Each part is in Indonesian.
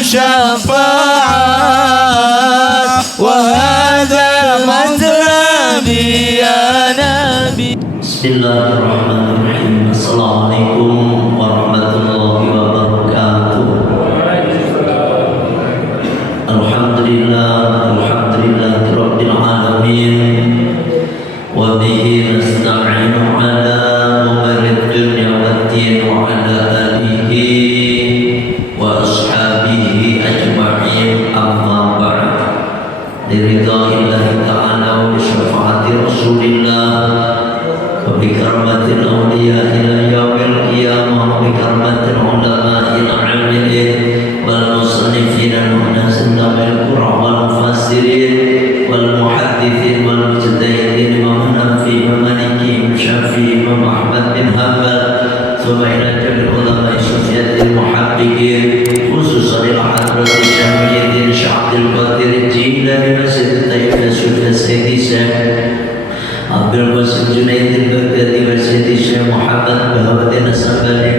شفاعات وهذا مطلبي يا نبي. بسم الله الرحمن الرحيم. السلام عليكم ورحمة الله وبركاته. الحمد لله رب العالمين وبه نستعين على أمور الدنيا والدين وعلى آله وأصحابه أجمعين. أما بعد، برضا الله تعالى وبشفاعة رسول الله وبكرمة الأولياء إلى يوم القيامة وبكرمة العلماء العاملين والمصنفين المناسبين بالقرآن والمفسرين والمحدثين والمجتهدين ومن في ممالكهم شافعي وأحمد بن حنبل ثم إلى جميع علماء الصوفية المحققين خصوصا إلى حضرة شمعي الدين شيخ عبد القادر الجيلاني مسجد الطيب الصوفي سيدي الشيخ عبد القاسم جنيد البغدادي وسيدي الشيخ محمد بهودين السنبلي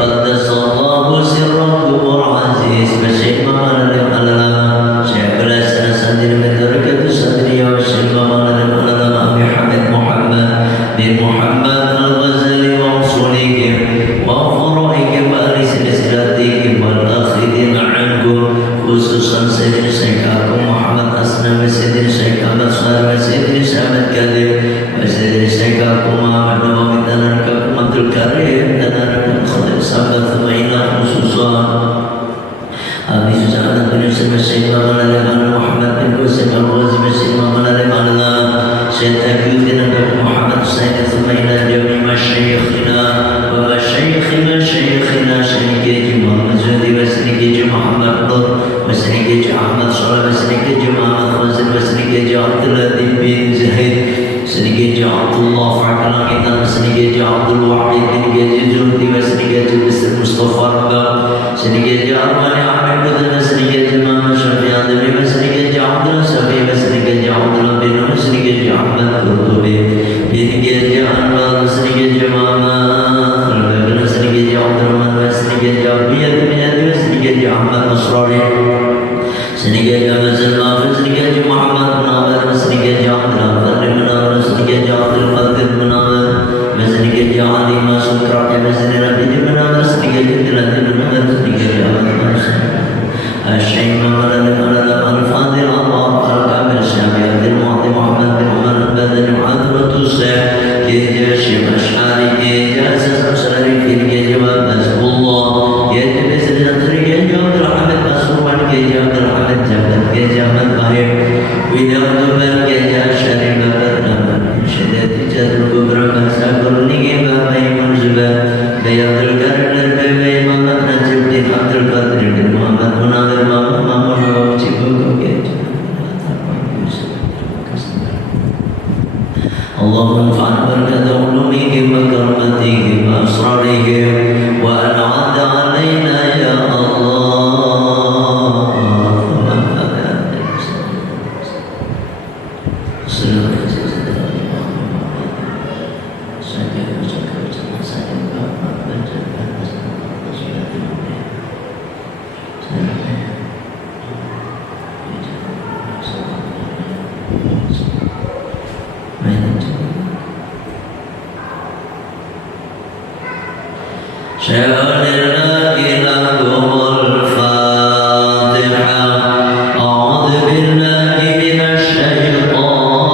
قدس الله سره العزيز والشيخ مولانا العلامة شيخ الحسن السندي من درجة الصدرية والشيخ مولانا العلامة أبي حميد محمد بن محمد الغزالي وأصولهم وفروعهم وآل سلسلتهم والآخذين عنكم خصوصا سيدنا الشيخ أبو محمد أسلم وسيدنا الشيخ أحمد صالح وسيدنا الشيخ أحمد كاذب وسيدنا الشيخ أبو محمد نووي تناركم عبد الكريم تناركم خالد سابق ثم إلى خصوصا أبي سعد بن يوسف الشيخ مولانا محمد بن قاسم الغازي الشيخ مولانا شيخ أبي الدين محمد السيد ثم إلى جميع مشايخنا ومشايخنا شيخنا شيخ محمد زهدي وسيدي محمد نور وسيدي أحمد صالح وسيدي محمد فاضل وسيدي عبد اللطيف بن زهيد سيدي عبد الله فاعل كتاب سيدي عبد الواحد بن زهدي وسيدي مصطفى ربا سيدي أرمان أحمد بدر وسيدي محمد شفيع النبي وسيدي عبد الله شفيع وسيدي عبد الله بن وسيدي أحمد قرطبي سيدي أنور وسيدي محمد وسيدي عبد الرحمن وسيدي أبيض سيدي أحمد مصري سيدي جمال سلمان سيدي محمد منور سيدي عبد الغفار منور سيدي عبد القادر منور سيدي علي ماسون كراتي سيدي ربي منور سيدي جلال منور سيدي أحمد الشيخ مولانا الفاضل الله الكامل الشافعي عبد المعطي محمد بن عمر البدري وحضرة الشيخ كيجي الشيخ أشعري كيجي أساس أشعري كيجي وابنسب الله كيجي بسجن كيجي عبد الحمد مسروان كيجي عبد الحمد جبل كيجي أحمد باهر ويدعو دبر كيجي أشعري بابر نمر شدت جدر كبرى مساكر نيجي بابي منزبر بيض الكرن البيبي محمد نجم دين عبد القادر بن محمد مناظر محمد محمد جبوك كيجي اللهم انفعنا بركة علومهم وكرمتهم وأسرارهم وأن عد علينا يا الله. شاعرنا لكم الفاتحة. أعوذ بالله من الشيطان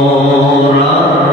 Astaghfirullah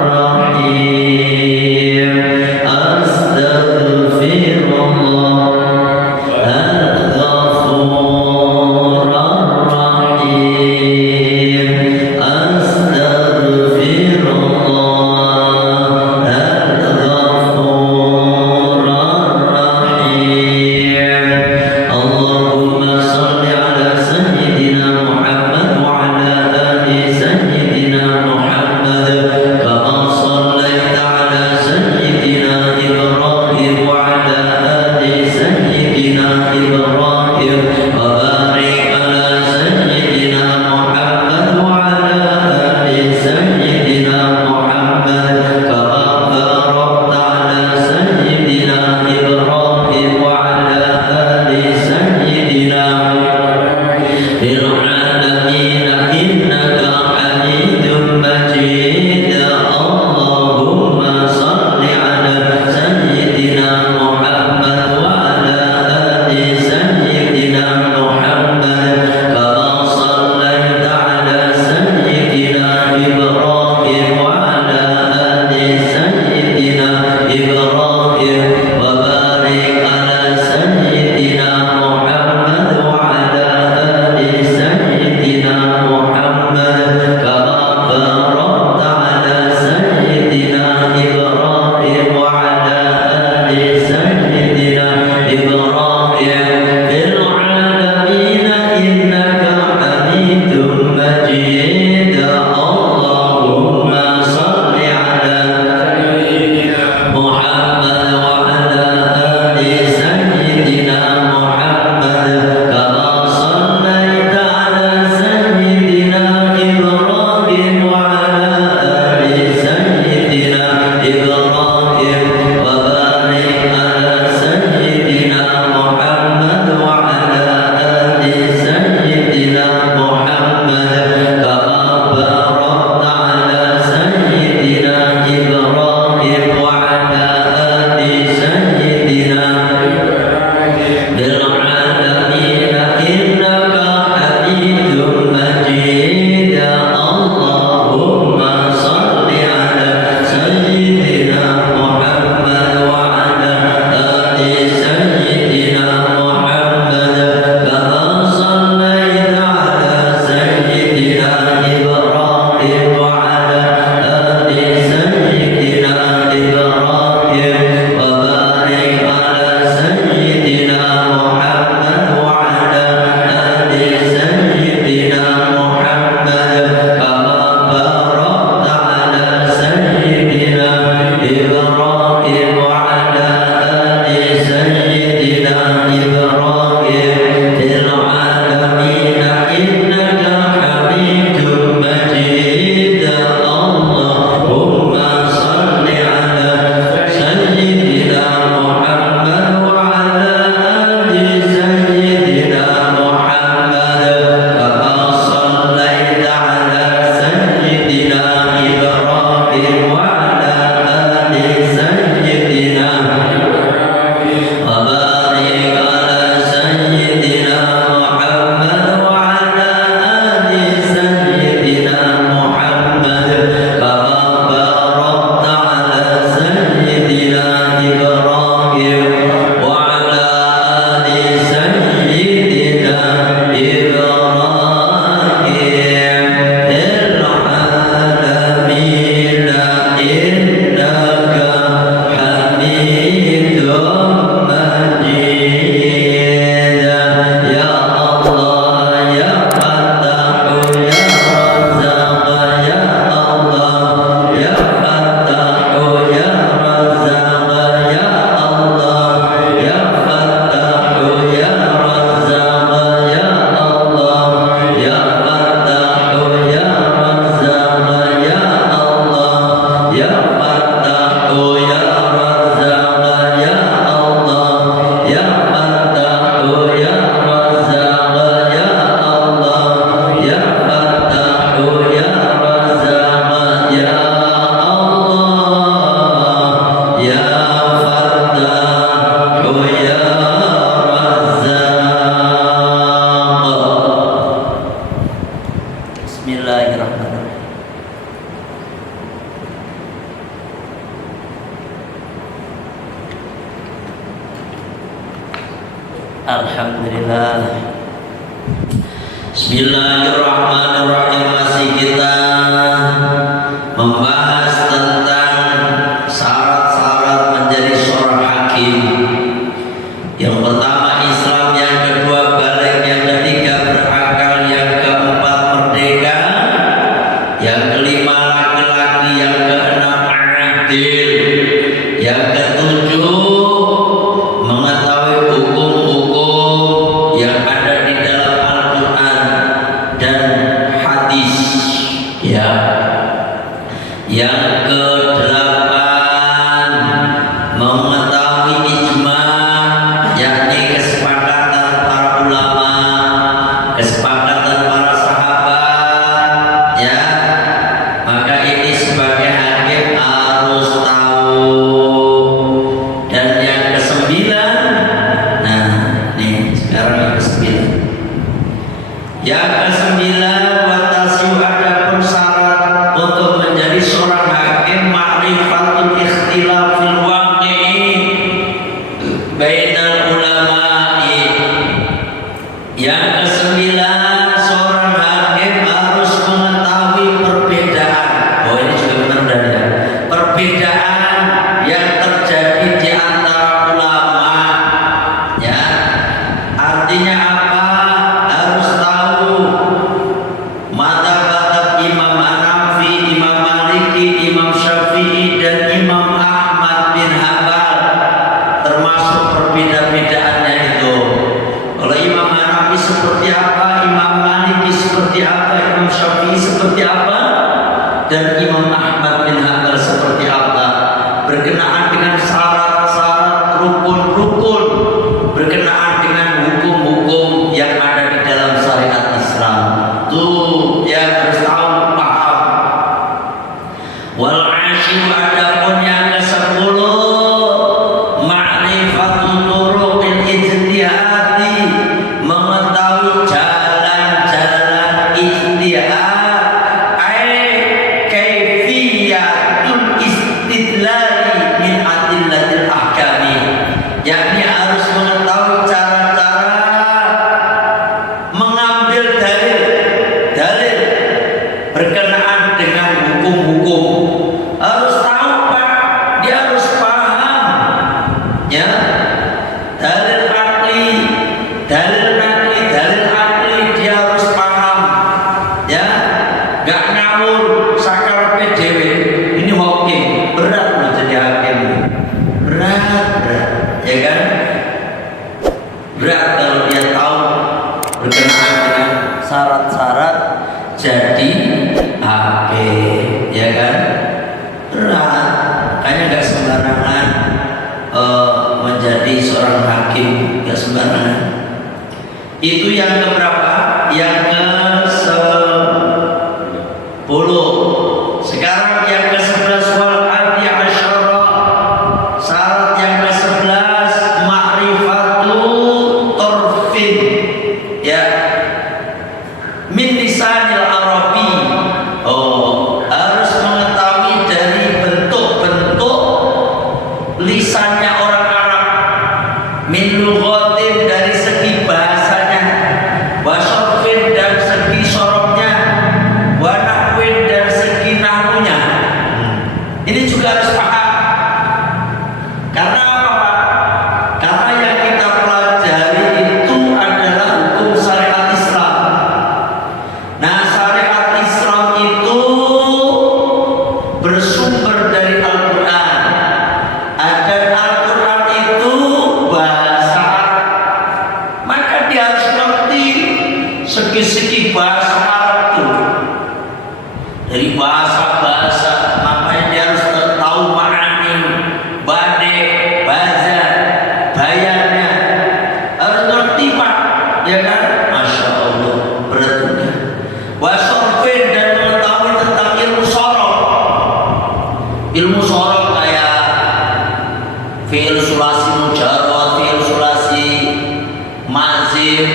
Alhamdulillah. Bismillahirrahmanirrahim. Masih kita membahas tentang syarat-syarat menjadi seorang hakim. Yang pertama Islam, yang kedua balik, yang ketiga berakal, yang keempat merdeka, yang kelima laki-laki, yang keenam adil, yang ketujuh mengetahui hukum-hukum yang ada di dalam Al-Quran dan hadis, ya. Yang kedelapan mengetahui ijma, yakni kesepakatan para ulama, kesepakatan para sahabat, ya. Maka ini sebagai hakim harus tahu. Dan yang kesembilan, nah nih sekarang yang kesembilan. Yang kesembilan, watasiu, adapun syarat untuk menjadi seorang hakim, ma'rifatul ikhtilafil waqi'i bainal ulama'i. Yang kesembilan, seorang hakim harus mengetahui perbedaan. Oh ini juga benar ya. Perbedaan yang terjadi di antara ulama, ya. Artinya apa? Harus tahu mazhab Imam Hanafi, Imam Maliki, Imam Syafi'i dan Imam Ahmad bin Hanbal, termasuk perbeda-bedaannya itu. Kalau Imam Hanafi seperti apa, Imam Maliki seperti apa, Imam Syafi'i seperti apa, dan Imam Ahmad bin Hanbal seperti apa, berkenaan dengan syarat-syarat, rukun-rukun, berkenaan dengan hukum-hukum yang ada di dalam syariat Islam. Tuh yang harus tahu, paham. Wal ashiru, adapun yang ke-10, ma'rifatul turuqil ijtihadi, mengetahui jalan-jalan ijtihad, kaifiyatul istidlali min adillatil ahkami, yakni harus mengetahui cara-cara mengambil dalil berkenaan dengan hukum-hukum. Harus tahu Pak, dia harus paham, ya. Dalil akli, dalil nakli, dalil akli dia harus paham, ya. Gak ngawur sakar PDW. Ini hakim berat loh jadi hakim, berat, ya kan? Berat kalau dia tahu berkenaan dengan syarat-syarat jadi hakim, ya kan? Berat, kayaknya gak sembarangan menjadi seorang hakim, gak sembarangan. Itu yang keberapa? Yang ke-10. Sekarang yang ke-11, wal hadi asyara, syarat yang ke-11, ma'rifatu torfin, ya, min lisanil arabi. Oh, harus mengetahui dari bentuk-bentuk lisannya orang Arab, min lughatin, dari segi bahasanya, wa syarfin, dan segi sorobnya, wa nahwin, dan segi nahwunya. Ini juga harus paham. Karena apa Pak? Karena yang kita pelajari itu adalah hukum syariat Islam. Nah, syariat Islam itu bersumber dari Al-Quran. Dan Al-Quran itu bahasa Arab. Maka dia harus ngerti segi-segi bahasa Arab itu. Dari bahasa-bahasa, makanya dia harus tahu ma'ani, bade, baza, bayannya. Harus ngerti Pak, ya kan? Masya Allah, berat juga. Wasorfin, dan mengetahui tentang ilmu sorok. Ilmu sorok kayak fi'il sulasi mujarrad, fi'il sulasi mazid,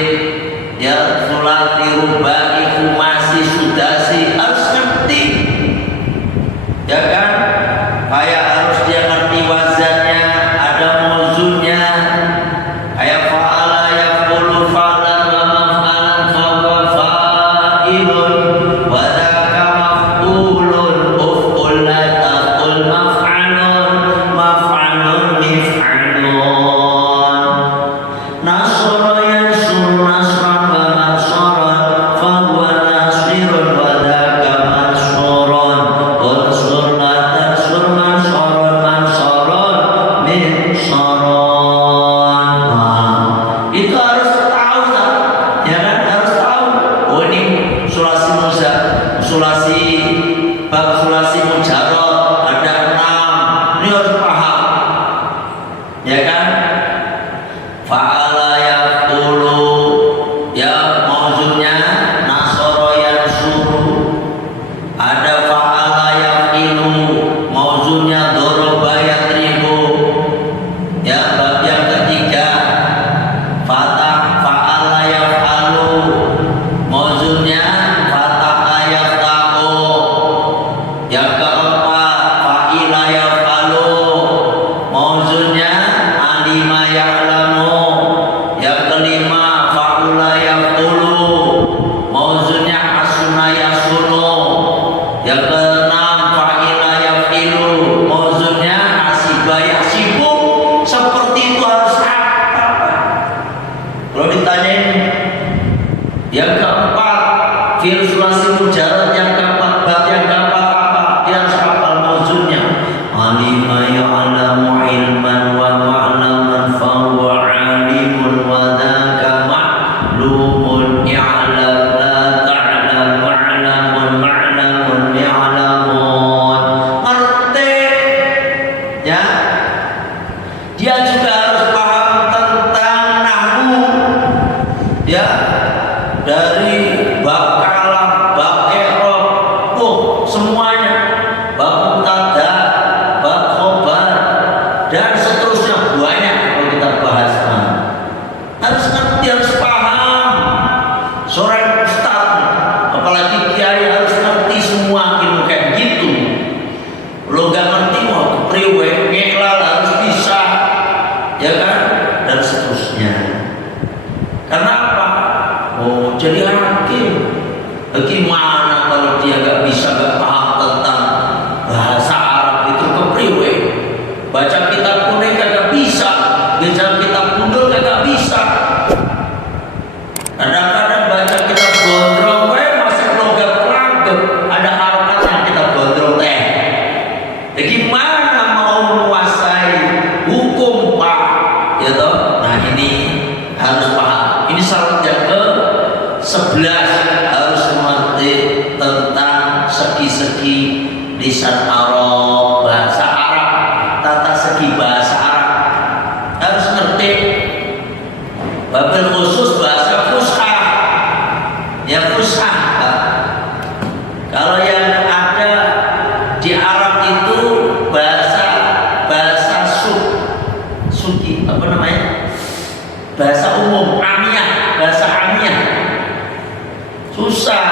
ya, sulasi rubai, khumasi, sudasi, harus ngerti, ya kan? Kayak harus dia ngerti wazannya, ada muzunnya, kayak fa'ala, ya tulisan Arab, bahasa Arab, tata segi bahasa Arab harus ngerti. Wabil khusus bahasa Fushah, ya Fushah. Kalau yang ada di Arab itu bahasa suki, apa namanya? Bahasa umum, amiyah, bahasa amiyah. Susah.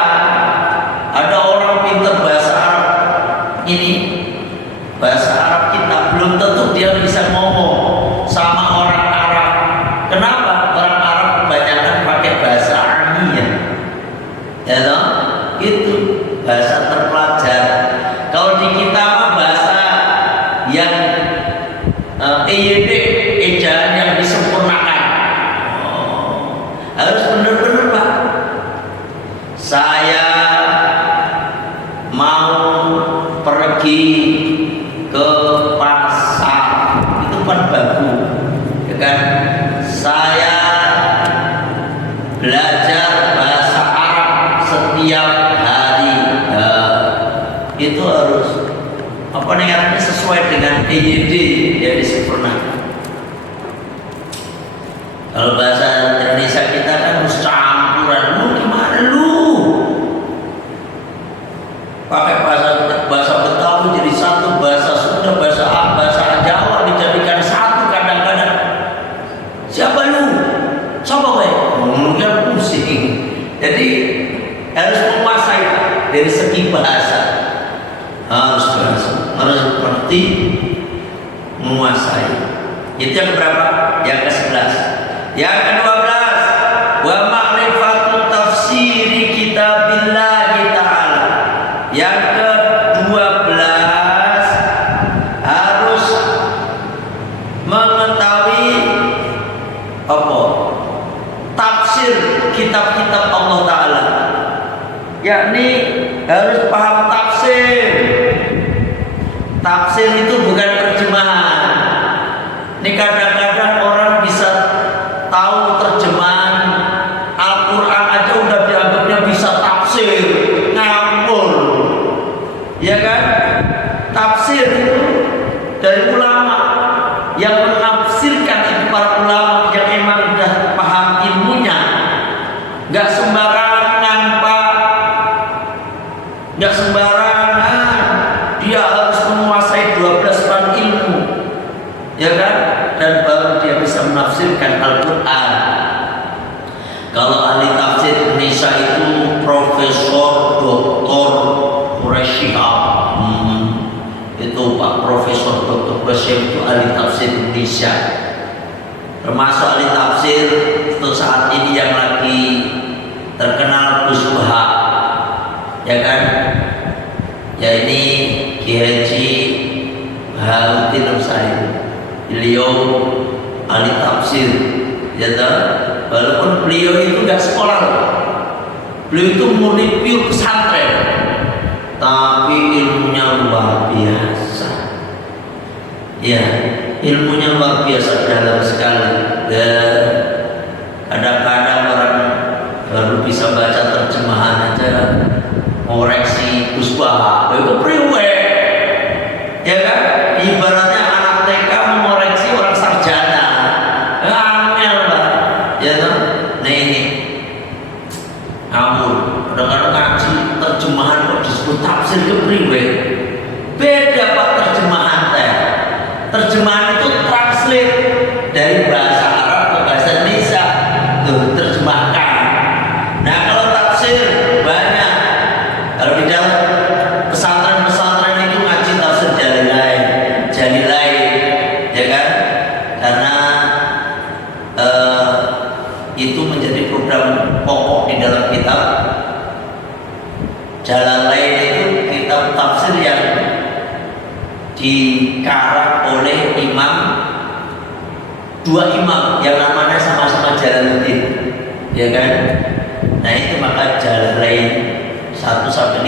Ada orang pintar bahasa Arab ini, bahasa Arab kita belum tentu dia bisa ngomong sama orang Arab. Kenapa? Orang Arab kebanyakan pakai bahasa amiyah, ya toh? Itu bahasa terpelajar. Kalau di kita mah bahasa yang EYD, ejaan yang disempurnakan. Harus benar-benar Pak. Saya mau pergi ke pasar, itu kan bagus, ya kan? Saya belajar bahasa Arab setiap hari. Itu harus apa namanya, sesuai dengan EYD yang disempurnakan. Kalau bahasa Indonesia kita kan harus campuran. Lu gimana lu? Pakai bahasa Betawi jadi satu, bahasa Sunda, bahasa Jawa dijadikan satu kadang-kadang. Siapa lu? Coba gue ngomongnya pusing. Jadi harus menguasai dari segi bahasa. Harus mengerti, menguasai. Itu yang berapa? Yang ke-11. Yang ke-12, wa ma'rifatu tafsiri kitabillahi ta'ala. Yang ke-12, harus mengetahui apa? Tafsir kitab-kitab Allah Ta'ala. Yakni harus paham tafsir. Tafsir itu bukan terjemahan. Ini kadang-kadang orang bisa tahu terjemahan Al-Quran aja udah dianggapnya bisa tafsir, ngawur, ya kan? Tafsir itu dari ulama yang menafsirkan, itu para ulama yang emang udah paham ilmunya, nggak sembarangan Pak, nggak sembarangan. Dia harus menguasai 12 ban ilmu, ya kan? Dan baru dia bisa menafsirkan Al-Quran. Kalau ahli tafsir Indonesia itu Profesor Dr. Quraisy itu Pak Profesor Dr. Quraisy itu ahli tafsir Indonesia. Termasuk ahli tafsir untuk saat ini yang lagi terkenal Gus Baha, ya kan? Ya ini Kiai Haji Bahaluddin Nursalim. Beliau ahli tafsir, ya toh? Walaupun beliau itu nggak sekolah, beliau itu murid pure pesantren, tapi ilmunya luar biasa. Ya, ilmunya luar biasa, dalam sekali. Dan kadang-kadang orang baru bisa baca terjemahan aja ngoreksi Gus Baha, itu priwe, ya kan? Ibaratnya anak TK mengoreksi orang sarjana, angel lah, ya kan? Nah ini, ngawur. Kadang-kadang ngaji terjemahan kok disebut tafsir itu priwe. Beda Pak terjemahan teh. Terjemahan itu translate dari bahasa Arab ke bahasa Indonesia, tuh terjemahkan. Nah kalau tafsir banyak. Kalau di dalam pesantren-pesantren itu ngaji tafsir Jalilai, ya kan? Karena itu menjadi program pokok di dalam kitab Jalalain. Itu kitab tafsir yang dikarang oleh dua imam yang namanya sama-sama Jalaluddin, ya kan? Nah itu maka Jalalain 1-5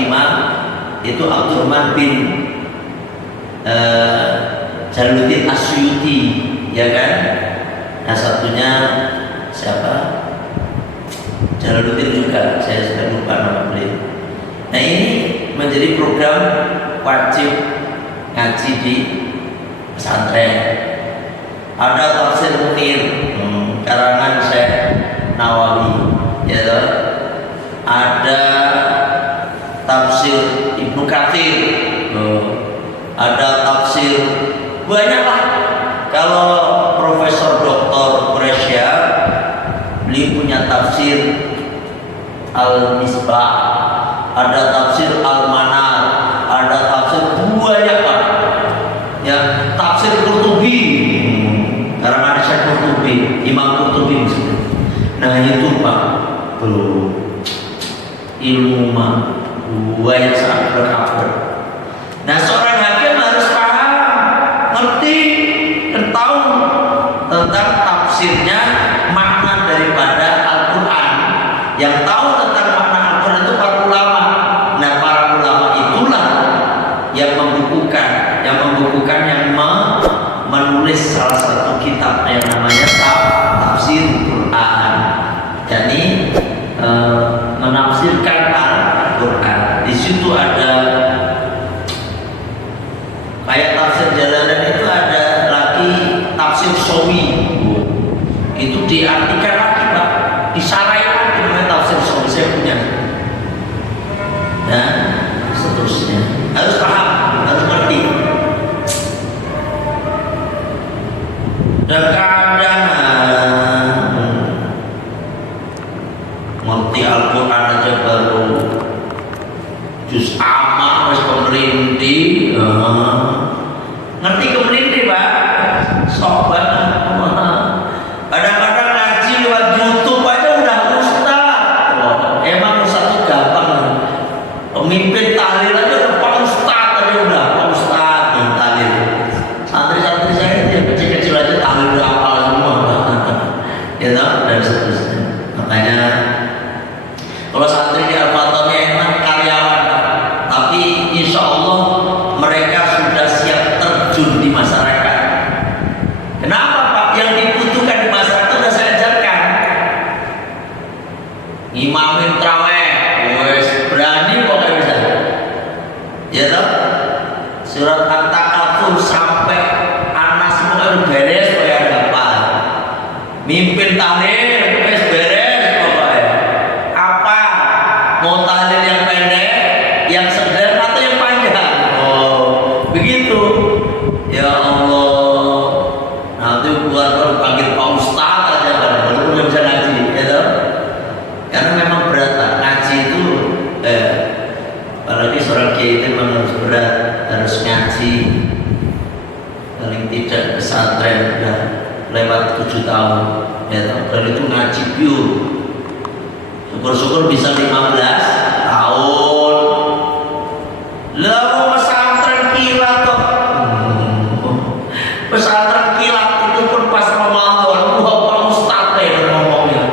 itu Abdurrahman bin Jalaluddin Asyuti, ya kan? Nah satunya siapa? Jalaluddin juga, saya sudah lupa nama beliau. Nah ini menjadi program wajib ngaji di pesantren. Ada tafsir Munir karangan Syekh Nawawi, ya toh. Ada tafsir Ibnu Katsir, ada tafsir banyaklah. Kalau Profesor Dr. Brescia, beliau punya tafsir Al-Misbah, ada tafsir Al-Manar, ada tafsir banyak Pak. Ya, tafsir Qurtubi, karangan Syekh Qurtubi, Imam Qurtubi maksudnya. Nah itu Pak, ilmu mah yang sangat berkabar. Nah seorang hakim harus paham, ngerti, dan tahu tentang tafsirnya, makna daripada Al-Quran. Yang tahu tentang makna Al-Quran itu para ulama. Nah para ulama itulah yang membukukan, yang menulis salah satu kitab yang namanya tafsir Quran. Jadi menafsirkan Al-Quran. Di situ ada kayak tafsir Jalalan itu ada lagi tafsir Sawi. Itu diartikan lagi Pak, disaraikan dengan tafsir Sawi, saya punya. Dan seterusnya harus paham, harus ngerti. Dan kadang ngerti Al-Quran aja baru juz amma harus kemerindi, ngerti kemerindi Pak, sok banget. Kadang-kadang ngaji lewat YouTube aja udah ustaz. Emang ustaz itu gampang, pemimpin tahlil aja udah Pak Ustaz, tadi udah Pak Ustaz yang tahlil. Santri-santri saya yang kecil-kecil aja tahlil udah hafal semua, ya toh, dan seterusnya. Makanya kalau santri di Al-Fatihah emang karyawan, tapi insya Allah mereka sudah siap terjun di masyarakat. Kenapa Pak? Yang dibutuhkan di masyarakat sudah saya ajarkan. Imamin traweh, wes berani pokoknya bisa. Ya toh? Surat At-Takatsur sampai Anas semua udah beres, pokoknya dapat. Mimpin tahlil, wes beres pokoknya. Apa? Mau tahlil yang pendek, yang sedang atau yang panjang? Oh, begitu. Ya Allah, nanti baru panggil Pak Ustaz aja baru nggak bisa ngaji, ya toh? Karena memang berat Pak. Ngaji itu, apalagi seorang kiai itu memang harus berat, harus ngaji. Paling tidak pesantren sudah lewat 7 tahun, ya toh? Dan itu ngaji pure. Syukur-syukur bisa 15 tahun. Lalu pesantren kilat kok. Pesantren kilat itu pun pas Ramadan. Wah Pak Ustaz ya ngomongnya.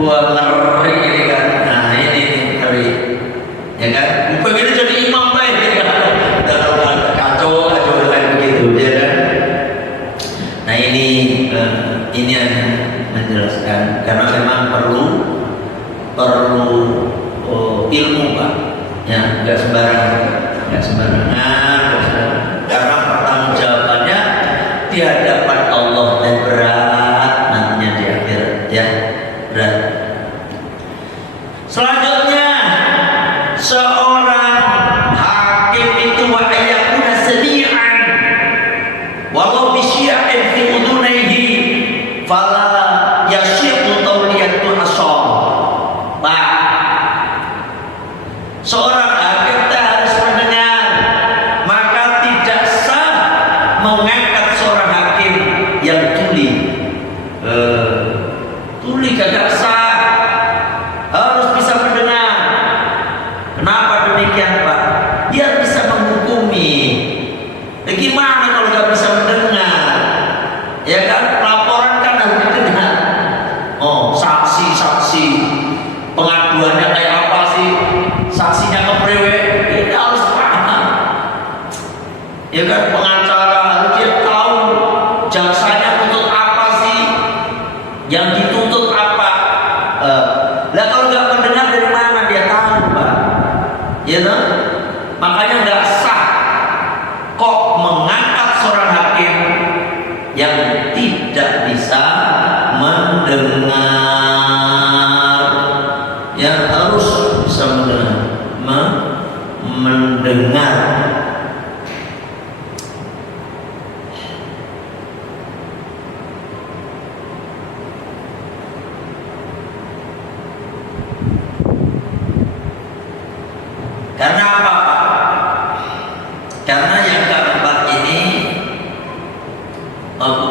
Wah ngeri ini kan. Nah ini ngeri. Ya kan? Pengen jadi imam baik ya kan. Kacau kayak begitu ya kan. Nah ini yang menjelaskan karena memang perlu ilmu Pak, ya nggak sembarangan, karena pertanggungjawabannya di hadapan Allah dan berat nantinya di akhirat, ya berat. Selanjutnya seorang hakim itu wa ayyakuna sami'an walau bisya'in fi udunaihi fala yashiqu tawliyatu asal. Pak, seorang hakim harus mendengar, maka tidak sah mengangkat seorang hakim yang tuli. Tuli gak sah, harus bisa mendengar. Kenapa demikian Pak? Dia bisa menghukumi. Gimana kalau gak bisa mendengar? Ya kan, laporan kan harus didengar. Oh, saksi-saksi pengaduannya kayak apa sih, saksinya kepriwe, ini harus paham. Ya kan, pengacara harus dia tahu jaksanya tuntut apa sih, yang dituntut apa. Lah kalau nggak mendengar dari mana dia tahu Pak? Ya kan, makanya nggak sah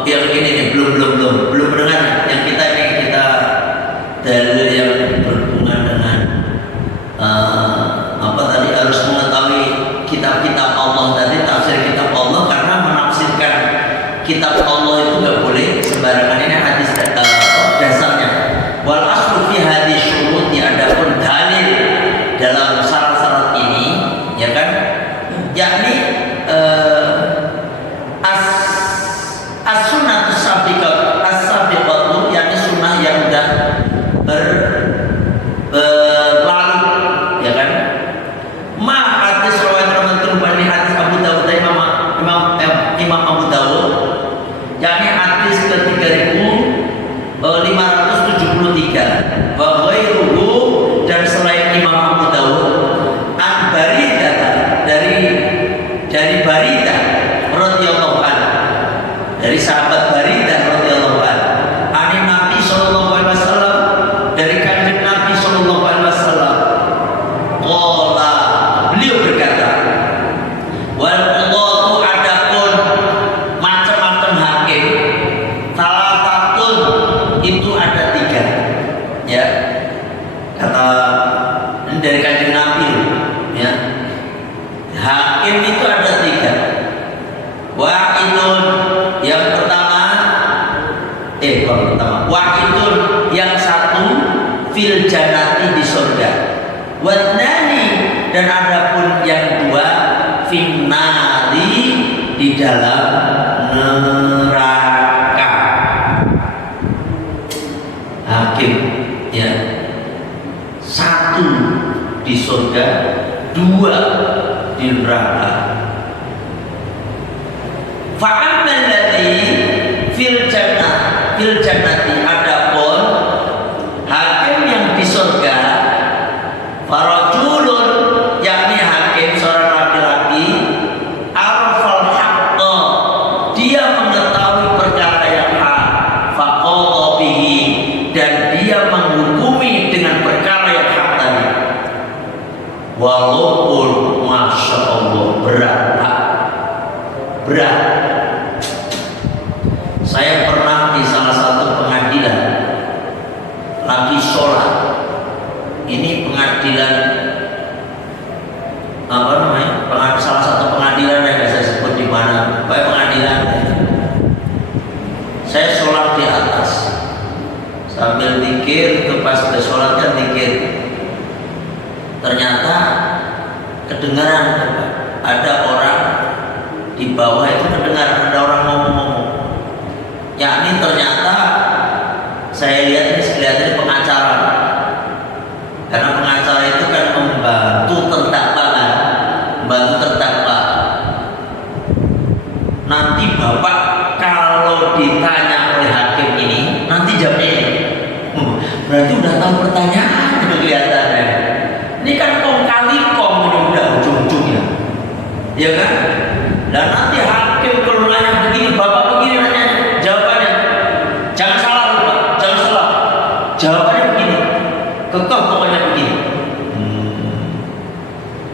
yang ini nih belum mendengar yang kita dalil yang berhubungan dengan apa tadi harus mengetahui kitab-kitab Allah tadi, tafsir kitab Allah, karena menafsirkan kitab Allah itu nggak boleh sembarangan. Ini hadis dasarnya. Wal aslu fi hadis syurut, adapun dalil dalam syarat-syarat ini, ya kan, yakni as-sunnatus sabiqah, as-sabiqatu, yakni sunnah yang sudah berlalu, ya kan. Ma hadis riwayat Tirmidzi, hadis Abu Dawud, Imam Abu Dawud, yakni hadis ke 3573, wa ghairuhu, dan selain Imam Abu Dawud, an Baridah, dari Baridah radhiyallahu anhu, dari sahabat Baridah radhiyallahu anhu, ani Nabi sallallahu alaihi wasallam, dari kanjeng Nabi sallallahu alaihi wasallam, qala, beliau berkata, wal qadatu, adapun macam-macam hakim, salatatun, itu ada 3, ya, kata ini dari kanjeng Nabi, ya, hakim itu ada 3. Wahidun, yang pertama, wahidun, yang satu, fil jannati, di surga. Wadnani, dan adapun yang 2, finnari, di dalam neraka. Hakim, ya, 1 di surga, 2 di neraka. Fa'amman ladzi fil jannati, adapun hakim yang di surga, farajulun, yakni hakim seorang laki-laki, arfal haqqa, dia mengetahui perkara yang hak, faqadha bihi, dan dia menghukumi dengan perkara yang hak tadi. Walaupun masya Allah berat. Saya pernah di salah satu pengadilan lagi sholat. Ini pengadilan apa namanya? Salah satu pengadilan yang saya sebut di mana? Pengadilan. Saya sholat di atas sambil zikir, itu pas sudah sholat kan zikir. Ternyata kedengaran ada orang di bawah itu, kedengaran ada orang ngomong-ngomong. Yakni ternyata saya lihat ini kelihatannya pengacara, karena pengacara itu kan membantu terdakwa. Nanti bapak kalau ditanya oleh hakim ini, nanti jawabnya ini. Berarti udah tahu pertanyaan itu kelihatannya. Ini kan kong kali kong, ini udah ujung-ujungnya, ya kan? Dan nanti hakim kalau nanya begini, bapak begini nanya, jawabannya jangan salah, Pak, jangan salah. Jawabannya begini, kekeh pokoknya begini.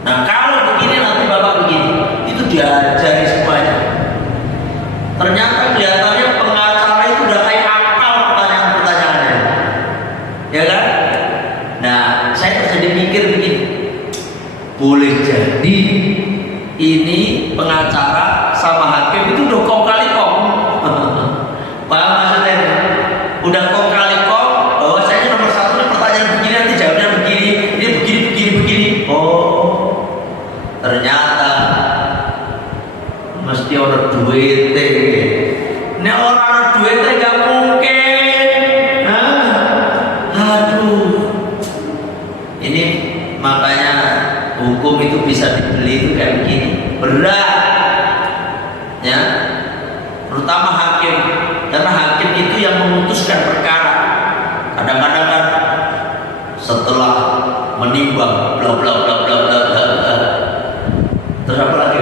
Nah kalau begini nanti bapak begini, itu diajari semuanya. Ternyata kelihatannya pengacara itu udah kayak hafal pertanyaan-pertanyaannya, ya kan? Nah saya terjadi mikir begini, boleh jadi ini pengacara sama hakim itu udah kong kali kong. Paham maksudnya? Udah kong kali kong, bahwasanya nomor 1 pertanyaan begini, nanti jawabnya begini, ini begini. Oh, ternyata mesti orang duit. Ini orang duit gak mungkin. Aduh, ini makanya hukum itu bisa dibeli itu kayak begini, berat, ya, terutama hakim, karena hakim itu yang memutuskan perkara. Kadang-kadang kan setelah menimbang bla bla bla bla bla bla, terus apa lagi?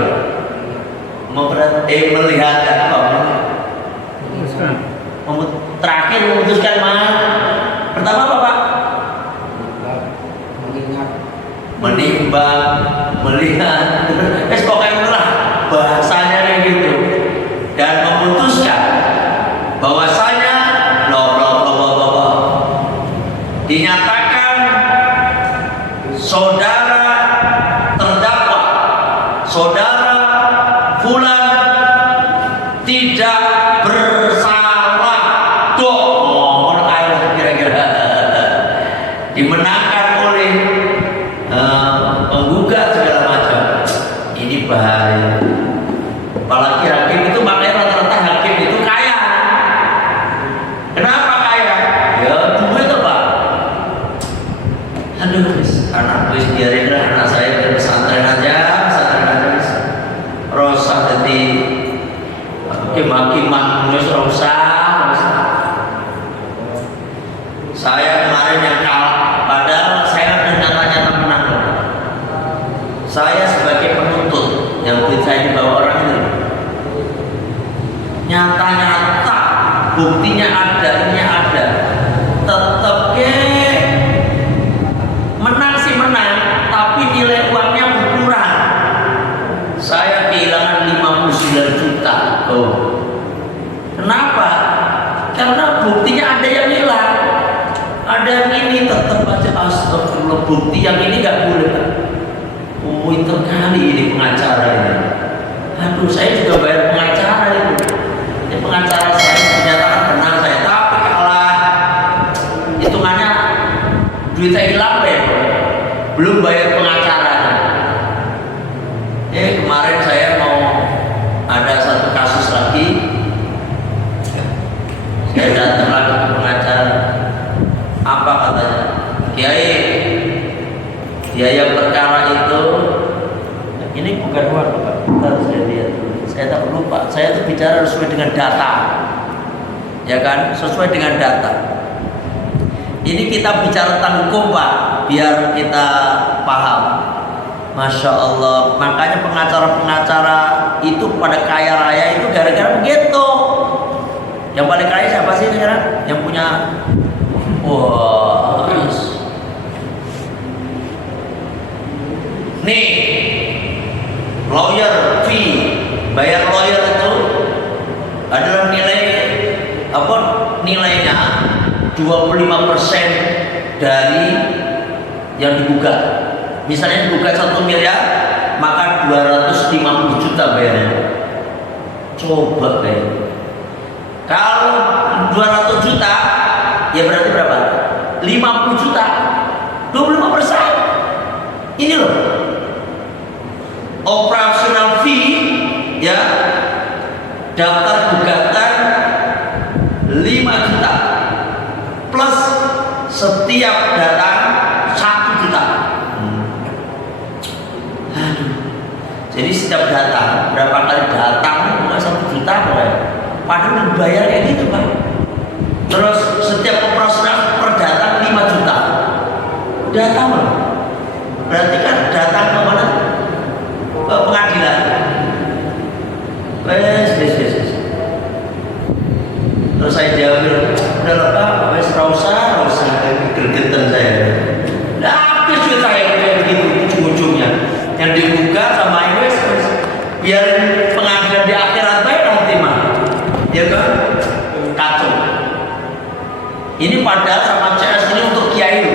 Melihat apa? Terakhir memutuskan mana? Pertama apa, Pak? Menimbang, melihat, pokoknya itulah bahasanya kayak gitu, dan memutuskan. bulan tidak bersalah. Tuh, orang air kira-kira dimenangkan oleh penggugat segala macam. Ini bahaya. Apalagi hakim itu, makanya rata-rata hakim itu kaya. Kenapa kaya? Ya duit apa? Aduh, anak wis biarin lah, anak saya pesantren aja. Rosa jadi hakim-hakiman wis rosa. Saya kemarin yang kalah, padahal saya udah nyata-nyata menang. Saya sebagai penuntut yang duit saya dibawa orang itu, nyata-nyata buktinya ada, ini ada, tetap menang sih menang, tapi nilai uangnya berkurang. Saya kehilangan 59 juta. Oh. Kenapa? Karena buktinya ada yang hilang, ada yang ini tetap aja. Astagfirullah, bukti yang ini nggak boleh. Oh, itu kali ini pengacara ini. Aduh, saya juga bayar pengacara itu. Ini pengacara saya menyatakan benar saya, tapi kalah. Hitungannya duit saya hilang ya, belum bayar pengacaranya. Kemarin saya mau ada satu kasus lagi, saya datang lagi ke pengacara. Apa katanya? Kiai, biaya perkara itu, ini bukan uang Pak. Bentar saya lihat. Saya tak lupa. Saya tuh bicara sesuai dengan data, ya kan? Sesuai dengan data. Ini kita bicara tentang hukum Pak, biar kita paham. Masya Allah. Makanya pengacara-pengacara itu pada kaya raya itu gara-gara begitu. Yang paling kaya siapa sih sekarang? Yang punya, wah, nih, lawyer fee, bayar lawyer itu adalah nilainya 25% dari yang digugat. Misalnya digugat 1 miliar, maka 250 juta bayarnya. Coba bayar. Kalau 200 juta, ya berarti berapa? 50 juta, 25%. Ini loh, operasional fee, ya, daftar gugatan 5 juta plus setiap datang 1 juta. Jadi setiap datang, berapa kali datang cuma 1 juta padahal dibayar kayak gitu Pak. Terus setiap operasional per datang 5 juta. Datang loh. Berarti kan datang ke mana? Ke pengadilan. Wes. Terus saya jawab, udah lah Pak, wes rausa, gergetan saya. Nah, habis duit saya kayak begitu ujung-ujungnya. Yang digugat sama wes, biar pengadilan di akhirat baik nanti mah, ya kan? Kacau. Ini padahal sama CS ini untuk kiai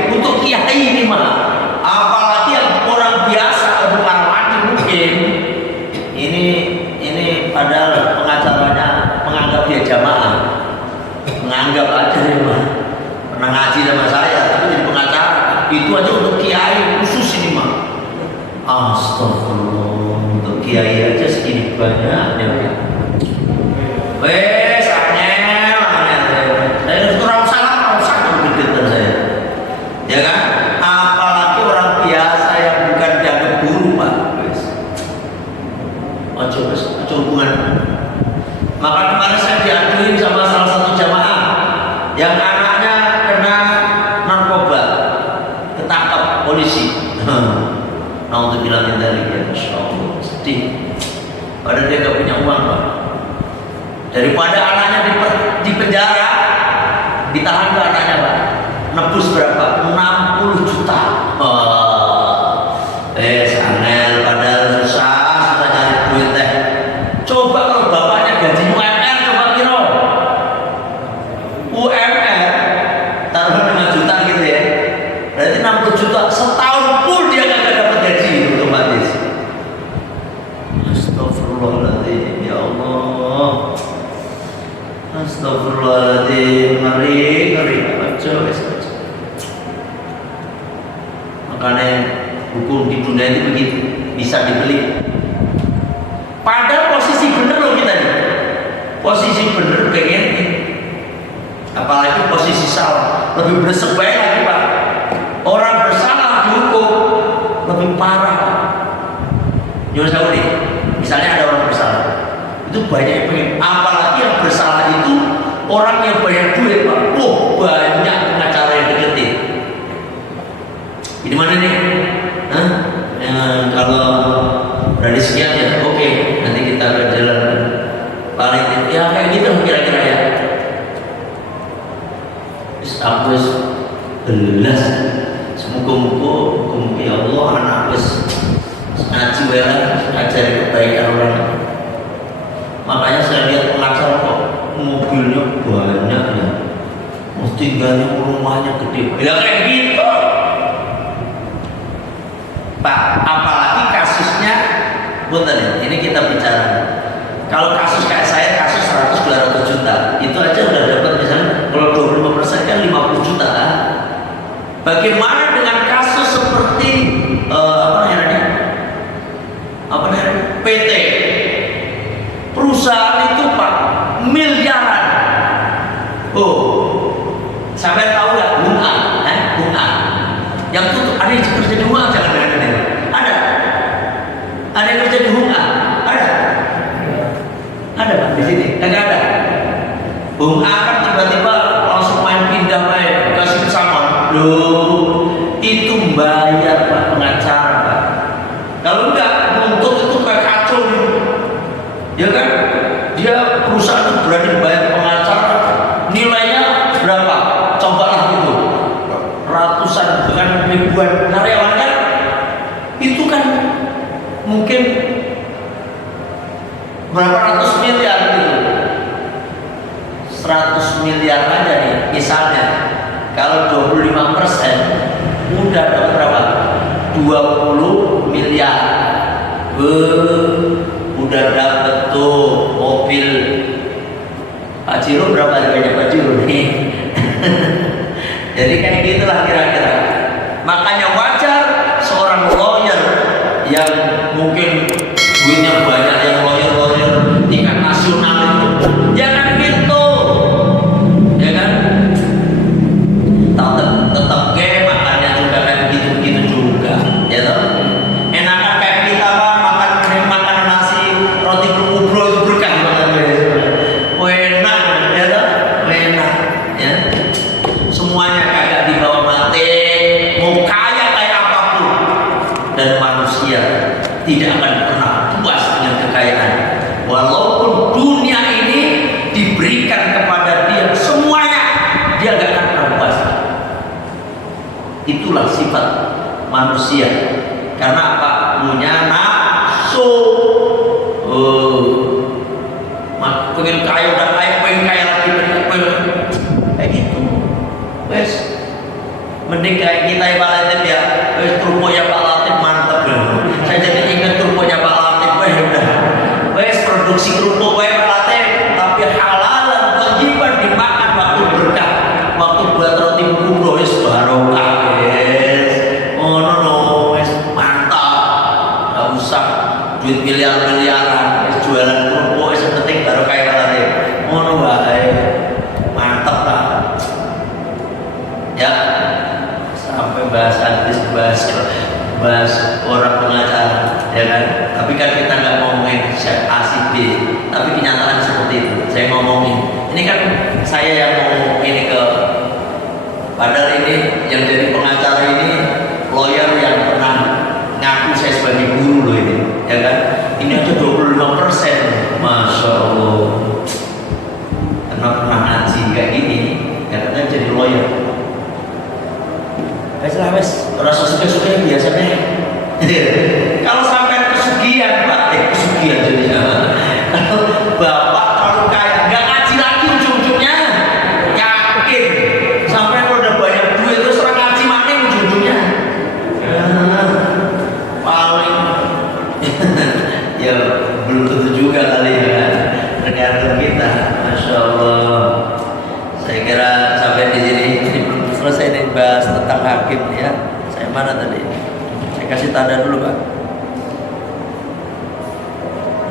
ini mah. Apalagi yang orang biasa atau para wali mungkin ini padahal pengacaranya menganggap dia jamaah, menganggap aja ya mah pernah ngaji sama saya, tapi jadi pengacara itu aja untuk kiai khusus ini mah. Astagfirullah, untuk kiai aja segini banyaknya. Wes angel. Saya kurang salah bergetar saya, ya kan? Apalagi orang biasa yang bukan dianggap guru Pak. Ojo hubungan. Maka kemarin saya diaduin sama salah satu jamaah yang anaknya kena narkoba, ketangkap polisi. Nah untuk bilangin dari dia, Masya Allah, sedih. Padahal dia gak punya uang Pak. Daripada anaknya di penjara, ditahan ke anaknya Pak. Nebus berapa? 60 juta. Sanel padahal susah nyari duit teh. Coba kalau bapaknya gaji UMR, coba kira UMR taruh 5 juta gitu ya, berarti 60 juta setahun full dia nggak dapat gaji otomatis. Astagfirullahaladzim. Astagfirullahaladzim, ngeri. Aja. Makanya hukum di dunia itu begitu, bisa dibeli. Padahal posisi bener loh kita nih. Posisi bener pengen ini. Apalagi posisi salah, lebih bersebaik lagi Pak. Orang bersalah dihukum lebih parah. Nyuruh saya nih, misalnya ada orang bersalah, itu banyak yang pengen. Apalagi yang bersalah itu orang yang banyak duit Pak. Banyak pengacara yang deketin. Ini mana nih? Kalau dari sekian ya, oke, nanti kita berjalan paling ya kayak gitu kira-kira ya. Aku belas, semoga ya Allah anak ngaji wela ngajari kebaikan orang. Makanya saya lihat pengacara kok mobilnya banyak ya, mesti tinggalnya rumahnya gede. Ya kayak gitu Pak. Apalagi kasusnya, bunten ini kita bicara. Kalau kasus kayak saya, kasus 100-200 juta, itu aja udah dapat misalnya kalau 25% kan 50 juta kan. Bagaimana dengan kasus seperti PT perusahaan itu Pak miliaran. Sampai tahu nggak bunga? Yang tutup ada yang kerja di bunga, jangan ada yang kerja di bunga, ada Pak di sini, enggak ada. Bunga kan tiba-tiba langsung main pindah kasih sama, itu bayar Pak pengacara Pak. Kalau enggak untuk itu kayak kacau, ya kan? Dia perusahaan itu berani bayar pengacara, nilainya berapa? Cobalah itu, ratusan bukan ribuan karyawan kan? Itu kan mungkin berapa ratus miliar gitu, 100 miliar aja nih misalnya. Kalau 25% udah dapat berapa? 20 miliar. Udah dapat tuh mobil. Pak Jiro berapa harganya Pak Jiro nih? Jadi kayak gitulah kira-kira. Makanya wajar seorang lawyer yang mungkin duitnya banyak, yang lawyer tingkat nasional itu, jangan gitu, ya kan? Tetap makannya juga kayak begitu juga, ya toh? Enakan kayak kita Pak, makan nasi roti berkubro itu berkah banget, enak, ya toh? Enak, ya. Semuanya kagak dibawa mati, mau kaya kayak apapun, dan manusia tidak akan pernah puas dengan kekayaan. Walaupun dunia ini diberikan kepada dia semuanya, dia gak akan pernah puas. Itulah sifat manusia. Karena apa? Punya nafsu. Pengen kaya udah kaya, pengen kaya lagi, kayak gitu. Wes, mending kayak kita Pak Latif ya. Wes turbonya Pak Latif mantep ya. Saya jadi ingat turbonya Pak Latif. Wes produksi kerupuk Pak Latif, tapi halalan kejiban dimakan waktu berkah, waktu buat roti bubur wes barokah wes. Wes mantap, nggak usah duit miliaran wes jualan kerupuk wes penting barokah Pak Latif. Mantap lah. Ya, sampai bahas hadis, bahas orang pengacara, ya kan? Tapi kan kita nggak ngomongin A si B, tapi kenyataan seperti itu. Saya ngomongin, ini kan saya yang ngomong ini ke, padahal ini yang jadi pengacara ini lawyer yang pernah ngaku saya sebagai guru loh ini, ya kan? Ini aja 25%, masya Allah. Karena pernah ngaji kayak gini, ya katanya jadi lawyer. Wes, rasa suka-suka biasa deh. Kalau sampai kesugihan Pak, kesugihan jadi kalau Bapak terlalu kaya, nggak ngaji lagi ujung-ujungnya, yakin. Sampai kalau udah banyak duit terus orang ngaji mana ujung-ujungnya? Paling ya belum tentu juga kali ya, tergantung kita, masya Allah. bahas tentang hakim ya. Saya mana tadi? Saya kasih tanda dulu Pak.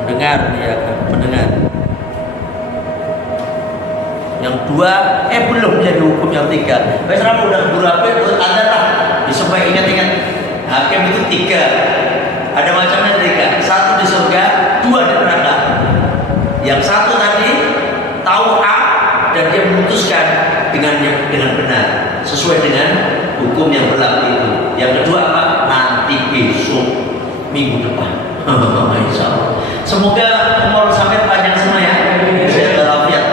Mendengar ya, mendengar. Yang dua, belum jadi hukum yang tiga. Wes ramu udah berapa itu ada lah. Supaya ingat-ingat, hakim itu tiga. Ada macamnya tiga. Satu di surga, dua di neraka. Yang satu tadi tahu A dan dia memutuskan dengan benar, sesuai dengan hukum yang berlaku itu. Yang kedua apa? Nanti besok minggu depan. Insya Allah. Semoga umur sampai panjang semua ya. Sehat walafiat.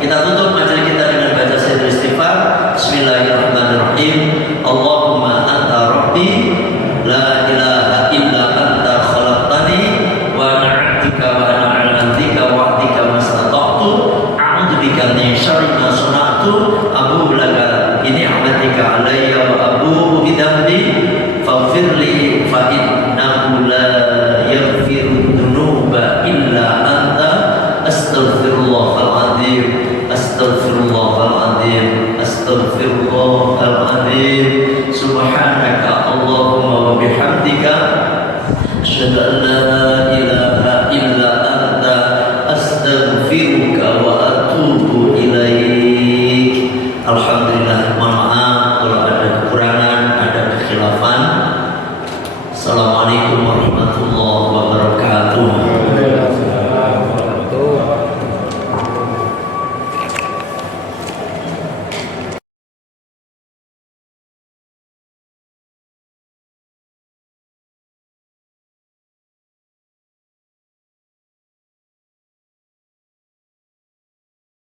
Kita tutup majelis kita dengan baca sayyidul istighfar. Bismillahirrahmanirrahim. Allahumma anta rabbi la ilaha illa anta khalaqtani wa ana 'abduka wa ana 'ala 'ahdika wa 'ahdika mastata'tu a'udzu bika min syarri ma sana'tu abu laka bi ni'matika 'alayya wa abu bi dhanbi faghfir li fa innahu la yaghfiru dzunuba illa anta astaghfirullahal azim astaghfirullahal azim astaghfirullahal azim subhanaka allahumma wa bihamdika asyhadu an la